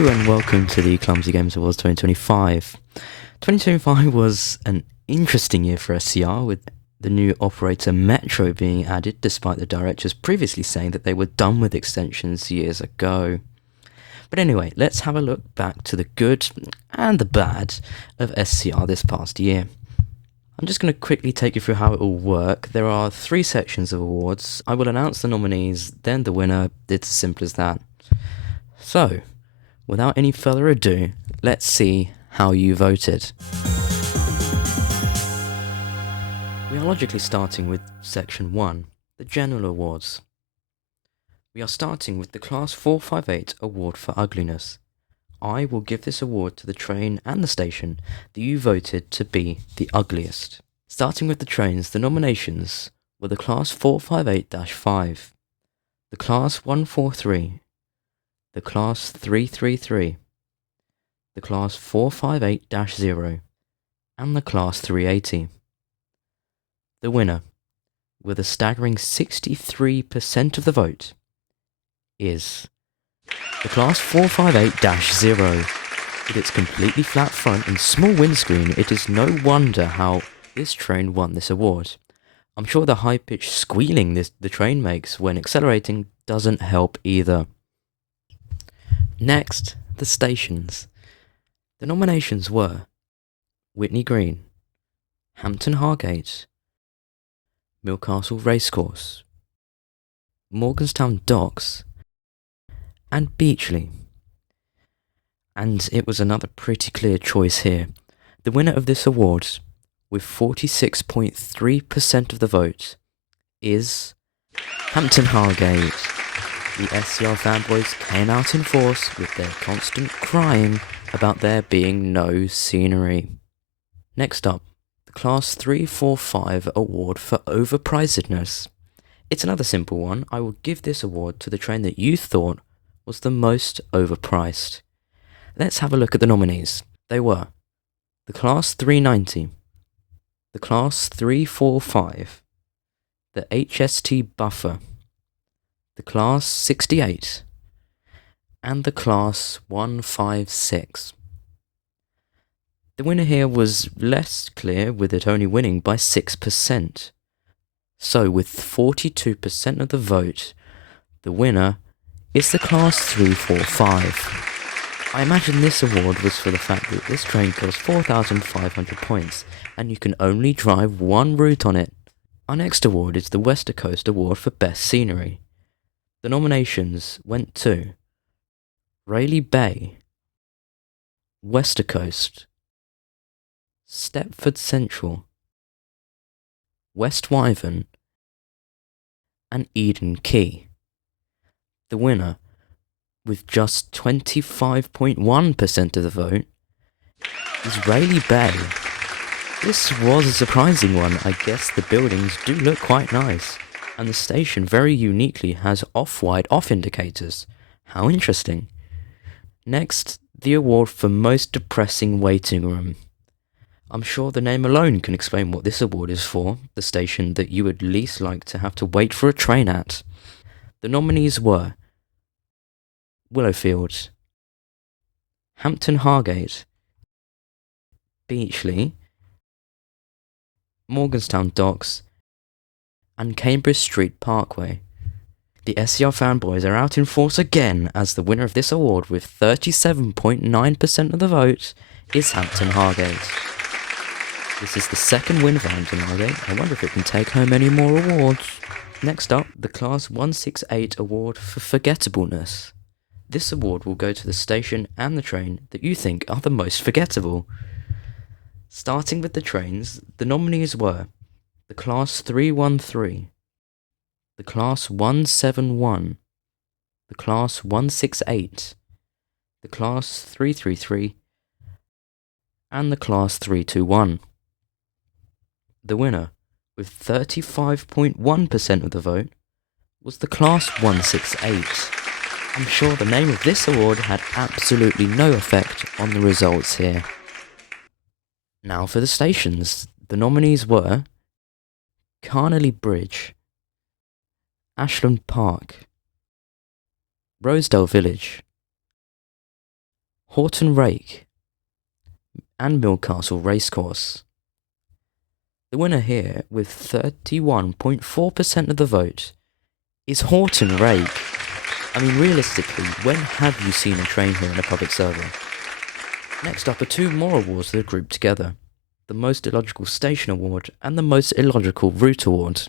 Hello and welcome to the Clumsy Games Awards 2025. 2025 was an interesting year for SCR, with the new operator Metro being added despite the directors previously saying that they were done with extensions years ago. But anyway, let's have a look back to the good and the bad of SCR this past year. I'm just going to quickly take you through how it will work. There are 3 sections of awards. I will announce the nominees, then the winner. It's as simple as that. So, without any further ado, let's see how you voted. We are logically starting with Section 1, the General Awards. We are starting with the Class 458 Award for Ugliness. I will give this award to the train and the station that you voted to be the ugliest. Starting with the trains, the nominations were the Class 458-5, the Class 143, the Class 333, the Class 458-0, and the Class 380. The winner, with a staggering 63% of the vote, is the Class 458-0. With its completely flat front and small windscreen, it is no wonder how this train won this award. I'm sure the high-pitched squealing the train makes when accelerating doesn't help either. Next, the stations. The nominations were Whitney Green, Hampton Hargate, Millcastle Racecourse, Morganstown Docks, and Beachley. And it was another pretty clear choice here. The winner of this award, with 46.3% of the vote, is Hampton Hargate. The SCR fanboys came out in force with their constant crying about there being no scenery. Next up, the Class 345 Award for Overpricedness. It's another simple one. I will give this award to the train that you thought was the most overpriced. Let's have a look at the nominees. They were the Class 390, the Class 345, the HST Buffer, the Class 68, and the Class 156. The winner here was less clear, with it only winning by 6%. So, with 42% of the vote, the winner is the Class 345. I imagine this award was for the fact that this train costs 4,500 points, and you can only drive one route on it. Our next award is the Wester Coast Award for Best Scenery. The nominations went to Rayleigh Bay, Wester Coast, Stepford Central, West Wyvern, and Eden Quay. The winner, with just 25.1% of the vote, is Rayleigh Bay. This was a surprising one. I guess the buildings do look quite nice, and the station very uniquely has off-wide off indicators. How interesting. Next, the award for Most Depressing Waiting Room. I'm sure the name alone can explain what this award is for, the station that you would least like to have to wait for a train at. The nominees were Willowfield, Hampton Hargate, Beachley, Morganstown Docks, and Cambridge Street Parkway. The SCR fanboys are out in force again, as the winner of this award with 37.9% of the vote is Hampton Hargate. This is the second win for Hampton Hargate. I wonder if it can take home any more awards. Next up, the Class 168 Award for Forgettableness. This award will go to the station and the train that you think are the most forgettable. Starting with the trains, the nominees were the Class 313, the Class 171, the Class 168, the Class 333, and the Class 321. The winner, with 35.1% of the vote, was the Class 168. I'm sure the name of this award had absolutely no effect on the results here. Now for the stations. The nominees were Carnally Bridge, Ashland Park, Rosedale Village, Horton Rake, and Millcastle Racecourse. The winner here, with 31.4% of the vote, is Horton Rake. I mean, realistically, when have you seen a train here in a public server? Next up are two more awards that are grouped together: the Most Illogical Station Award and the Most Illogical Route Award.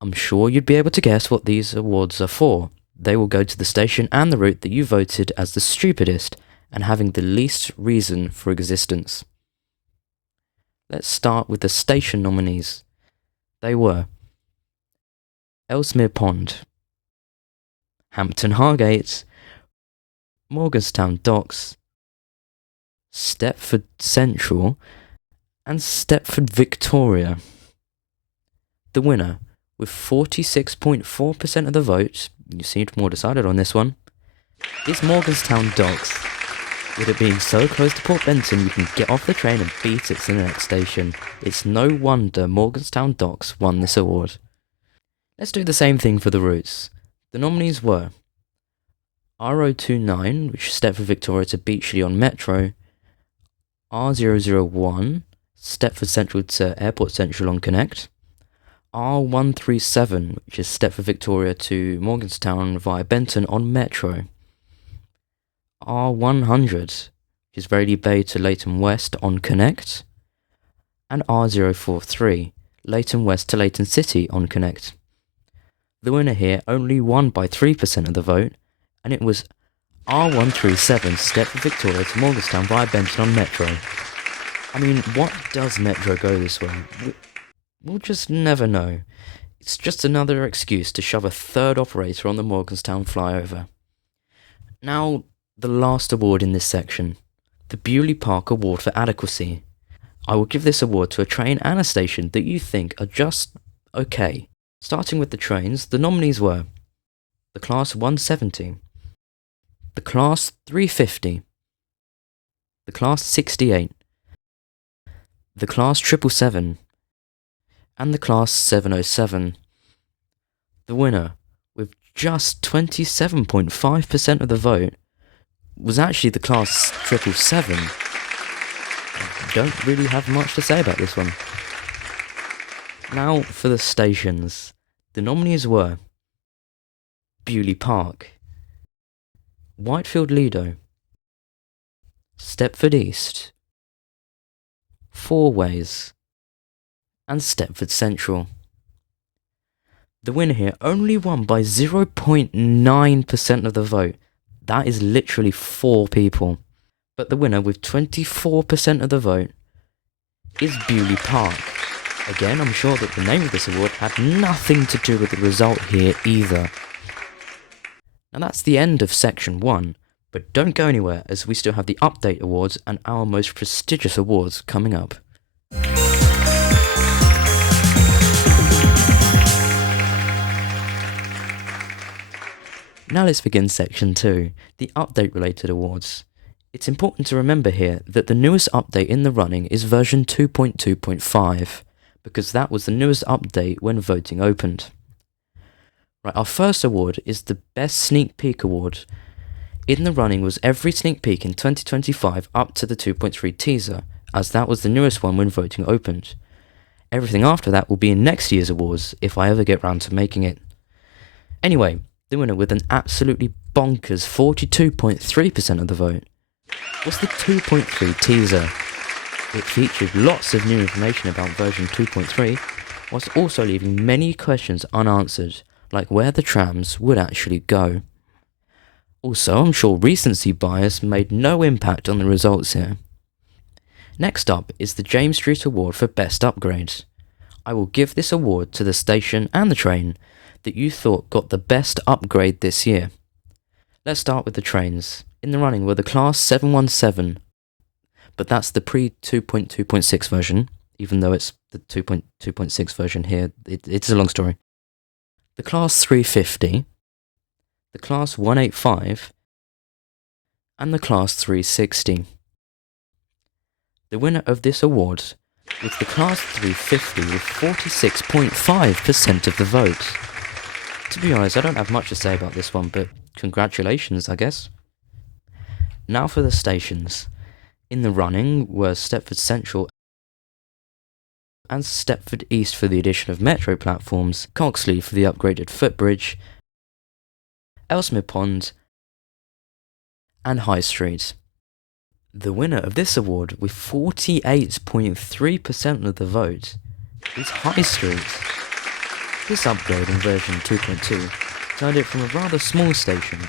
I'm sure you'd be able to guess what these awards are for. They will go to the station and the route that you voted as the stupidest and having the least reason for existence. Let's start with the station nominees. They were Ellesmere Pond, Hampton Hargate, Morganstown Docks, Stepford Central, and Stepford Victoria. The winner, with 46.4% of the vote, you seemed more decided on this one, is Morganstown Docks. With it being so close to Port Benton, you can get off the train and beat it to the next station. It's no wonder Morganstown Docks won this award. Let's do the same thing for the routes. The nominees were R029, which is Stepford Victoria to Beachley on Metro, R001, Stepford Central to Airport Central on Connect, R137, which is Stepford Victoria to Morganstown via Benton on Metro, R100, which is Rayleigh Bay to Leighton West on Connect, and R043, Leighton West to Leighton City on Connect. The winner here only won by 3% of the vote, and it was R137, Stepford Victoria to Morganstown via Benton on Metro. I mean, what does Metro go this way? We'll just never know. It's just another excuse to shove a third operator on the Morganstown flyover. Now, the last award in this section, the Bewley Park Award for Adequacy. I will give this award to a train and a station that you think are just okay. Starting with the trains, the nominees were the Class 170, the Class 350, the Class 68, the Class 777, and the Class 707. The winner, with just 27.5% of the vote, was actually the Class 777. I don't really have much to say about this one. Now for the stations. The nominees were Bewley Park, Whitefield Lido, Stepford East, Four Ways, and Stepford Central. The winner here only won by 0.9% of the vote. That is literally 4 people. But the winner with 24% of the vote is Bewley Park. Again, I'm sure that the name of this award had nothing to do with the result here either. Now that's the end of section 1, but don't go anywhere as we still have the update awards and our most prestigious awards coming up. Now let's begin section 2, the update related awards. It's important to remember here that the newest update in the running is version 2.2.5, because that was the newest update when voting opened. Right, our first award is the Best Sneak Peek Award. In the running was every sneak peek in 2025 up to the 2.3 teaser, as that was the newest one when voting opened. Everything after that will be in next year's awards, if I ever get round to making it. Anyway, the winner with an absolutely bonkers 42.3% of the vote was the 2.3 teaser. It featured lots of new information about version 2.3, whilst also leaving many questions unanswered, like where the trams would actually go. Also, I'm sure recency bias made no impact on the results here. Next up is the James Street Award for Best Upgrades. I will give this award to the station and the train that you thought got the best upgrade this year. Let's start with the trains. In the running were the Class 717, but that's the pre-2.2.6 version, even though it's the 2.2.6 version here. It's a long story. The Class 350, the Class 185, and the Class 360. The winner of this award was the Class 350 with 46.5% of the vote. To be honest, I don't have much to say about this one, but congratulations, I guess. Now for the stations. In the running were Stepford Central and Stepford East for the addition of metro platforms, Coxley for the upgraded footbridge, Ellesmere Pond, and High Street. The winner of this award, with 48.3% of the vote, is High Street. This upgrade in version 2.2 turned it from a rather small station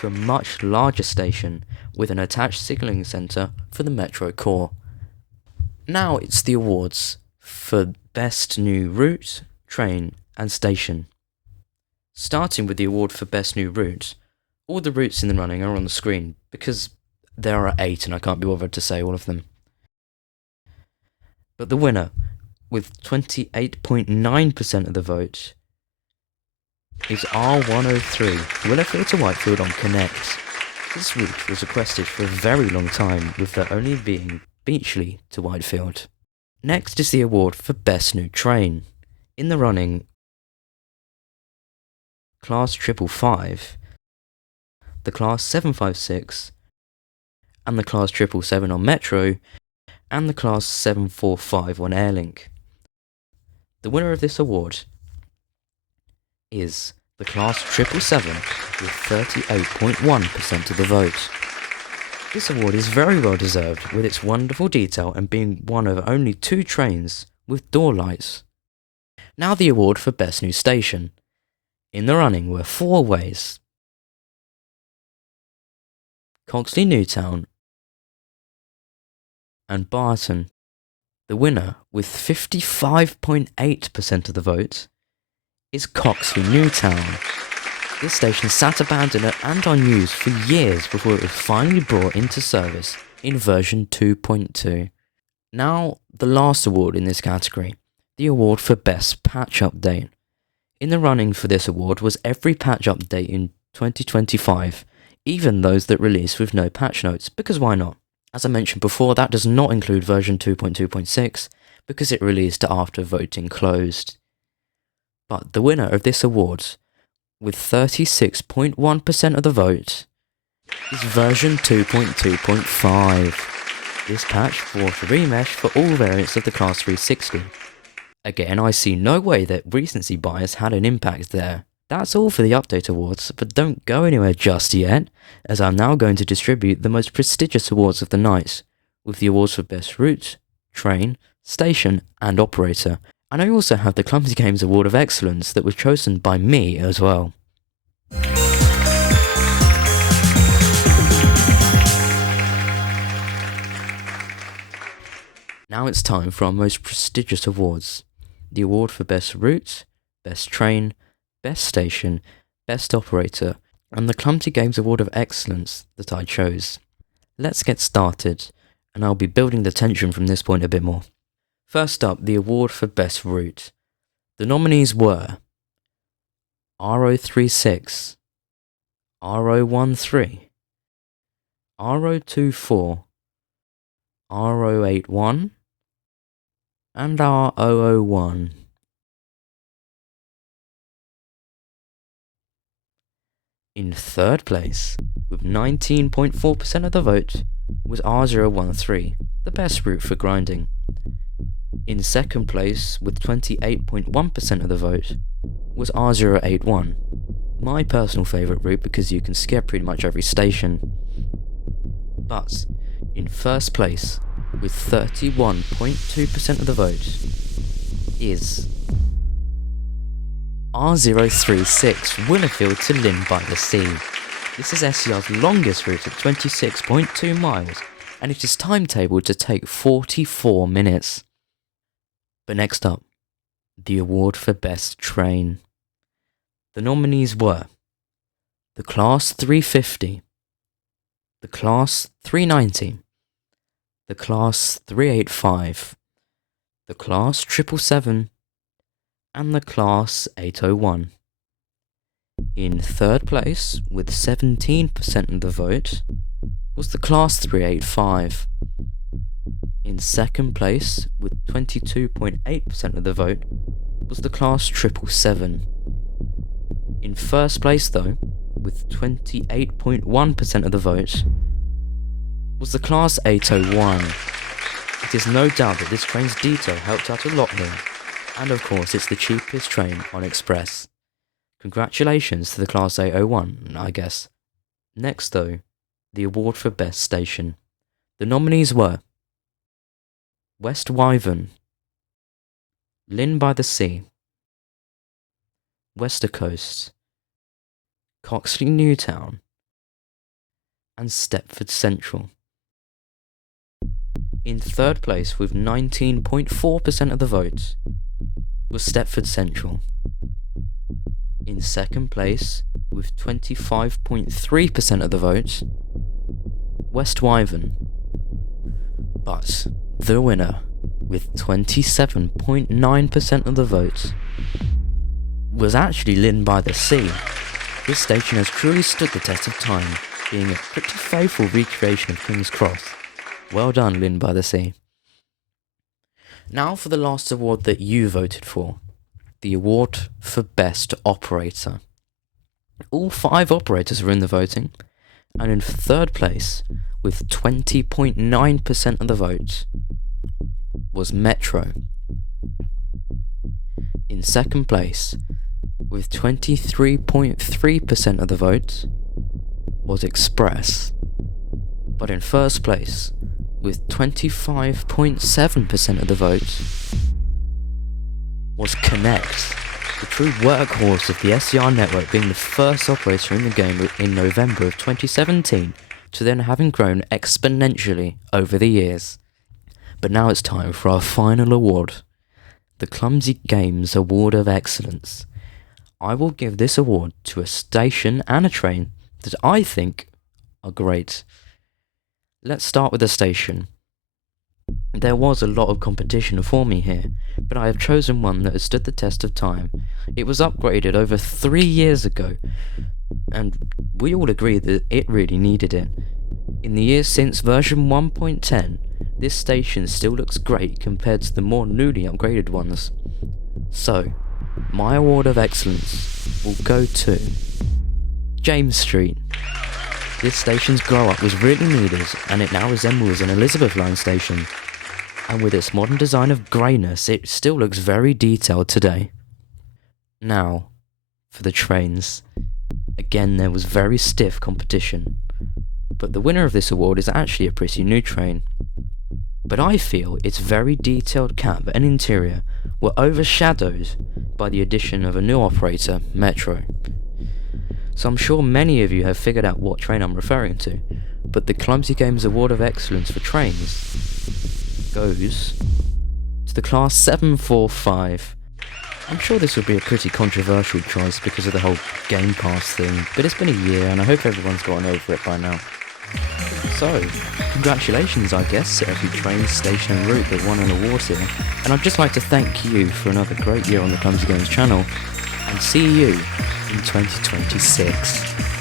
to a much larger station with an attached signalling centre for the metro core. Now it's the awards for Best New Route, Train and Station. Starting with the award for Best New Route, all the routes in the running are on the screen because there are 8 and I can't be bothered to say all of them. But the winner, with 28.9% of the vote, is R103, Willowfield to Whitefield on Connect. This route was requested for a very long time, with there only being Beachley to Whitefield. Next is the award for Best New Train. In the running, Class 555, the Class 756, and the Class 777 on Metro, and the Class 745 on Airlink. The winner of this award is the Class 777 with 38.1% of the vote. This award is very well deserved with its wonderful detail and being one of only 2 trains with door lights. Now the award for Best New Station. In the running were 4 ways: Coxley Newtown and Barton. The winner, with 55.8% of the vote, is Coxley Newtown. This station sat abandoned and unused for years before it was finally brought into service in version 2.2. Now, the last award in this category, the award for Best Patch Update. In the running for this award was every patch update in 2025, even those that released with no patch notes, because why not? As I mentioned before, that does not include version 2.2.6, because it released after voting closed. But the winner of this award, with 36.1% of the vote, is version 2.2.5. This patch brought a remesh for all variants of the Class 360. Again, I see no way that recency bias had an impact there. That's all for the update awards, but don't go anywhere just yet, as I'm now going to distribute the most prestigious awards of the night, with the awards for Best Route, Train, Station and Operator. And I also have the ClumsyGames Award of Excellence that was chosen by me as well. Now it's time for our most prestigious awards. The award for Best Route, Best Train, Best Station, Best Operator, and the ClumsyGames Award of Excellence that I chose. Let's get started, and I'll be building the tension from this point a bit more. First up, the award for Best Route. The nominees were R036, R013, R024, R081, and R001. In third place, with 19.4% of the vote, was R013, the best route for grinding. In second place, with 28.1% of the vote, was R081, my personal favourite route because you can skip pretty much every station. But, in first place, with 31.2% of the vote, is R036, Willowfield to Lynn by the Sea. This is SCR's longest route at 26.2 miles, and it is timetabled to take 44 minutes. But next up, the award for Best Train. The nominees were the Class 350, the Class 390, the Class 385, the Class 777, and the Class 801. In third place, with 17% of the vote, was the Class 385. In second place, with 22.8% of the vote, was the Class 777. In first place though, with 28.1% of the vote, was the Class 801. It is no doubt that this train's detail helped out a lot here, and of course it's the cheapest train on Express. Congratulations to the Class 801, I guess. Next though, the award for Best Station. The nominees were West Wyvern, Lynn by the Sea, Wester Coast, Coxley Newtown, and Stepford Central. In third place with 19.4% of the votes was Stepford Central. In second place with 25.3% of the votes, West Wyvern. But the winner with 27.9% of the votes was actually Lynn by the Sea. This station has truly stood the test of time, being a pretty faithful recreation of King's Cross. Well done, Lynn by the Sea. Now for the last award that you voted for, the award for Best Operator. All 5 operators were in the voting, and in third place, with 20.9% of the votes, was Metro. In second place, with 23.3% of the votes, was Express. But in first place, with 25.7% of the votes, was Connect, the true workhorse of the SCR network, being the first operator in the game in November of 2017, to then having grown exponentially over the years. But now it's time for our final award, the ClumsyGames Award of Excellence. I will give this award to a station and a train that I think are great. Let's start with the station. There was a lot of competition for me here, but I have chosen one that has stood the test of time. It was upgraded over 3 years ago, and we all agree that it really needed it. In the years since version 1.10, this station still looks great compared to the more newly upgraded ones. So, my award of excellence will go to James Street. This station's grow up was really needed, and it now resembles an Elizabeth line station. And with its modern design of greyness, it still looks very detailed today. Now, for the trains. Again, there was very stiff competition, but the winner of this award is actually a pretty new train. But I feel its very detailed cab and interior were overshadowed by the addition of a new operator, Metro. So I'm sure many of you have figured out what train I'm referring to, but the ClumsyGames Award of Excellence for trains goes to the Class 745. I'm sure this would be a pretty controversial choice because of the whole Game Pass thing, but it's been a year and I hope everyone's gotten over it by now. So, congratulations I guess to every train, station and route that won an award here, and I'd just like to thank you for another great year on the ClumsyGames channel, and see you in 2026.